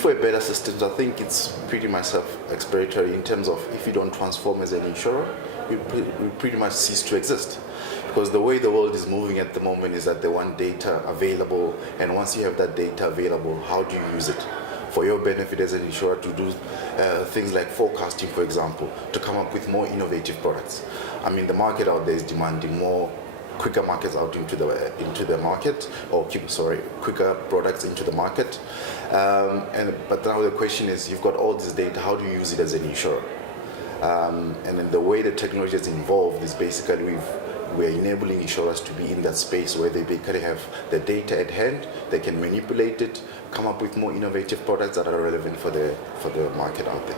for a better system, I think it's pretty much self-explanatory in terms of if you don't transform as an insurer, you pretty much cease to exist. Because the way the world is moving at the moment is that they want data available, and once you have that data available, how do you use it? For your benefit as an insurer to do things like forecasting, for example, to come up with more innovative products. I mean, the market out there is demanding more quicker markets out into the market, or quicker products into the market. But now the question is, you've got all this data, how do you use it as an insurer? And then the way the technology is involved is basically we're enabling insurers to be in that space where they basically have the data at hand, they can manipulate it, come up with more innovative products that are relevant for the market out there.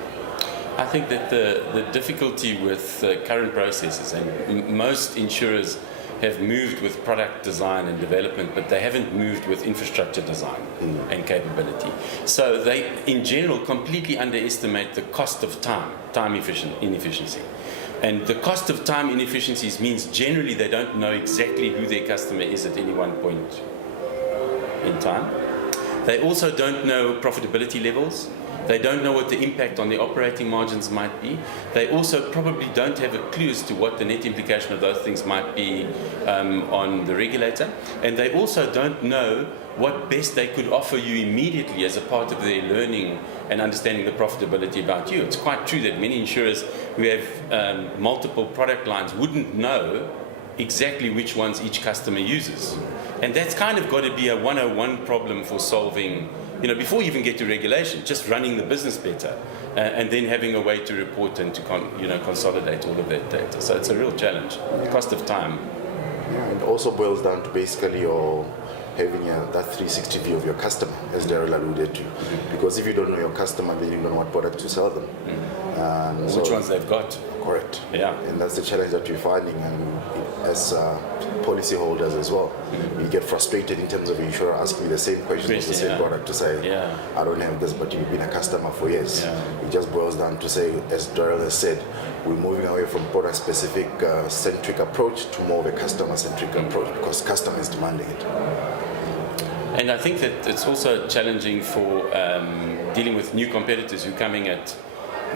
I think that the difficulty with current processes, and most insurers have moved with product design and development, but they haven't moved with infrastructure design and capability. So they, in general, completely underestimate the cost of time inefficiency. And the cost of time inefficiencies means generally they don't know exactly who their customer is at any one point in time. They also don't know profitability levels. They don't know what the impact on the operating margins might be. They also probably don't have a clue as to what the net implication of those things might be on the regulator. And they also don't know what best they could offer you immediately as a part of their learning and understanding the profitability about you. It's quite true that many insurers who have multiple product lines wouldn't know exactly which ones each customer uses. And that's kind of got to be a 101 problem for solving, before you even get to regulation, just running the business better, and then having a way to report and to consolidate all of that data. So it's a real challenge. The cost of time. Yeah, it also boils down to basically your having that 360 view of your customer, as Darrel alluded to. Because if you don't know your customer, then you don't know what product to sell them. Which ones they've got. Correct. Yeah. And that's the challenge that we're finding, and as policy holders as well. You get frustrated in terms of the insurer asking the same question of the same product to say, I don't have this, but you've been a customer for years. It just boils down to say, as Darrel has said, we're moving away from product-specific centric approach to more of a customer-centric approach, because customer is demanding it. And I think that it's also challenging for dealing with new competitors who are coming at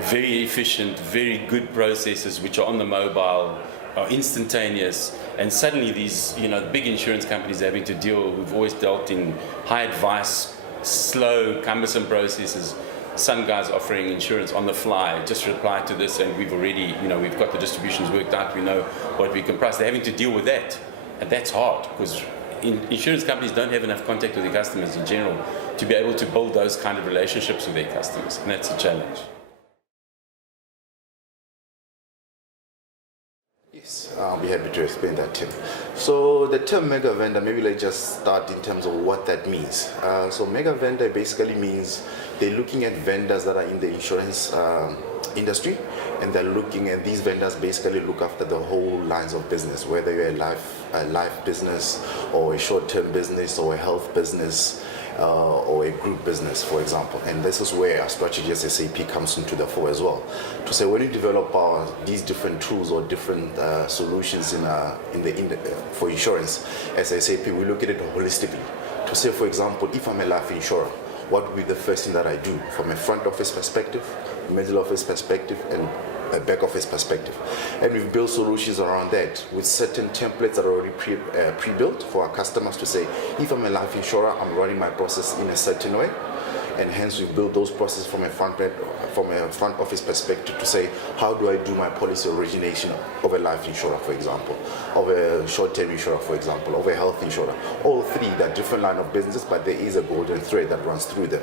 very efficient, very good processes which are on the mobile, are instantaneous, and suddenly these big insurance companies having to deal, who've always dealt in high advice, slow, cumbersome processes. Some guys offering insurance on the fly, just reply to this and we've already, we've got the distributions worked out, we know what we can price. They're having to deal with that, and that's hard because insurance companies don't have enough contact with their customers in general to be able to build those kind of relationships with their customers, and that's a challenge. Yes, I'll be happy to explain that, Tim. So the term mega vendor, maybe let's just start in terms of what that means. So mega vendor basically means they're looking at vendors that are in the insurance industry, and they're looking at these vendors basically look after the whole lines of business, whether you're a life business or a short-term business or a health business or a group business, for example. And this is where our strategy as SAP comes into the fore as well. To say when you develop these different tools or different solutions for insurance, as SAP, we look at it holistically. To say, for example, if I'm a life insurer, what would be the first thing that I do from a front office perspective, middle office perspective, and a back office perspective? And we've built solutions around that with certain templates that are already pre-built for our customers to say, if I'm a life insurer, I'm running my process in a certain way. And hence we build those processes from a front office perspective to say, how do I do my policy origination of a life insurer, for example, of a short-term insurer, for example, of a health insurer. All three, they're different line of business, but there is a golden thread that runs through them.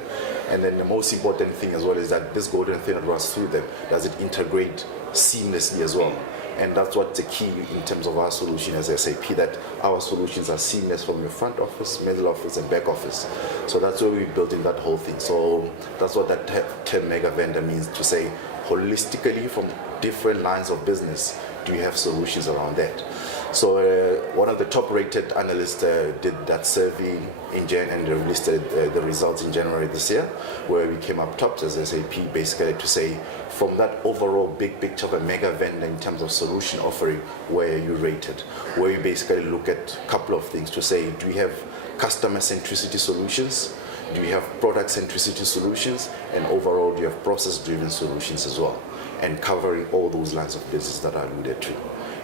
And then the most important thing as well is that this golden thread that runs through them, does it integrate seamlessly as well? And that's what's the key in terms of our solution as SAP, that our solutions are seamless from your front office, middle office, and back office. So that's where we're building that whole thing. So that's what that term mega vendor means, to say holistically from different lines of business, do you have solutions around that? So one of the top-rated analysts did that survey in Jan and released the results in January this year, where we came up top as SAP, basically to say from that overall big picture of a mega vendor in terms of solution offering, where you rated, where you basically look at a couple of things to say, do we have customer centricity solutions? Do you have product centricity solutions? And overall, do you have process driven solutions as well? And covering all those lines of business that I alluded to.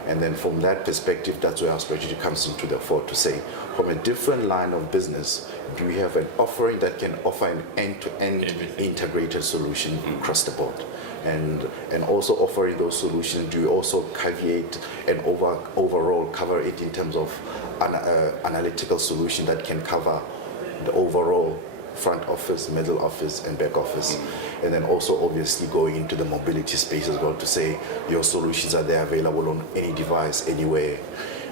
And then from that perspective, that's where our strategy comes into the fore to say, from a different line of business, do we have an offering that can offer an end-to-end integrated solution across the board? And also offering those solutions, do we also caveat and overall cover it in terms of an analytical solution that can cover the overall front office, middle office, and back office? And then also obviously going into the mobility space as well to say your solutions, are they available on any device, anywhere?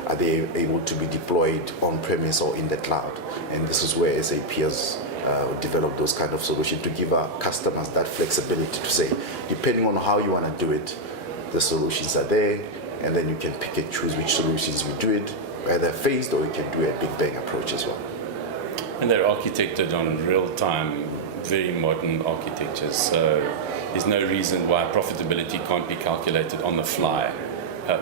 Are they able to be deployed on premise or in the cloud? And this is where SAP has developed those kind of solutions to give our customers that flexibility to say, depending on how you want to do it, the solutions are there, and then you can pick and choose which solutions we do it, either phased or you can do a big bang approach as well. And they're architected on real-time, very modern architectures. So there's no reason why profitability can't be calculated on the fly,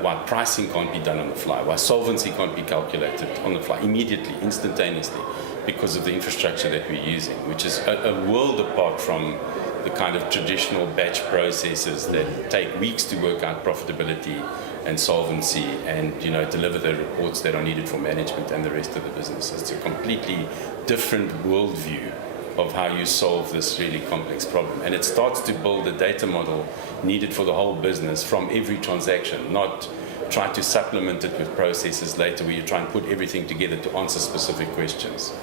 why pricing can't be done on the fly, why solvency can't be calculated on the fly, immediately, instantaneously, because of the infrastructure that we're using, which is a world apart from the kind of traditional batch processes that take weeks to work out profitability and solvency and deliver the reports that are needed for management and the rest of the business. It's a completely different worldview of how you solve this really complex problem. And it starts to build a data model needed for the whole business from every transaction, not try to supplement it with processes later where you try and put everything together to answer specific questions.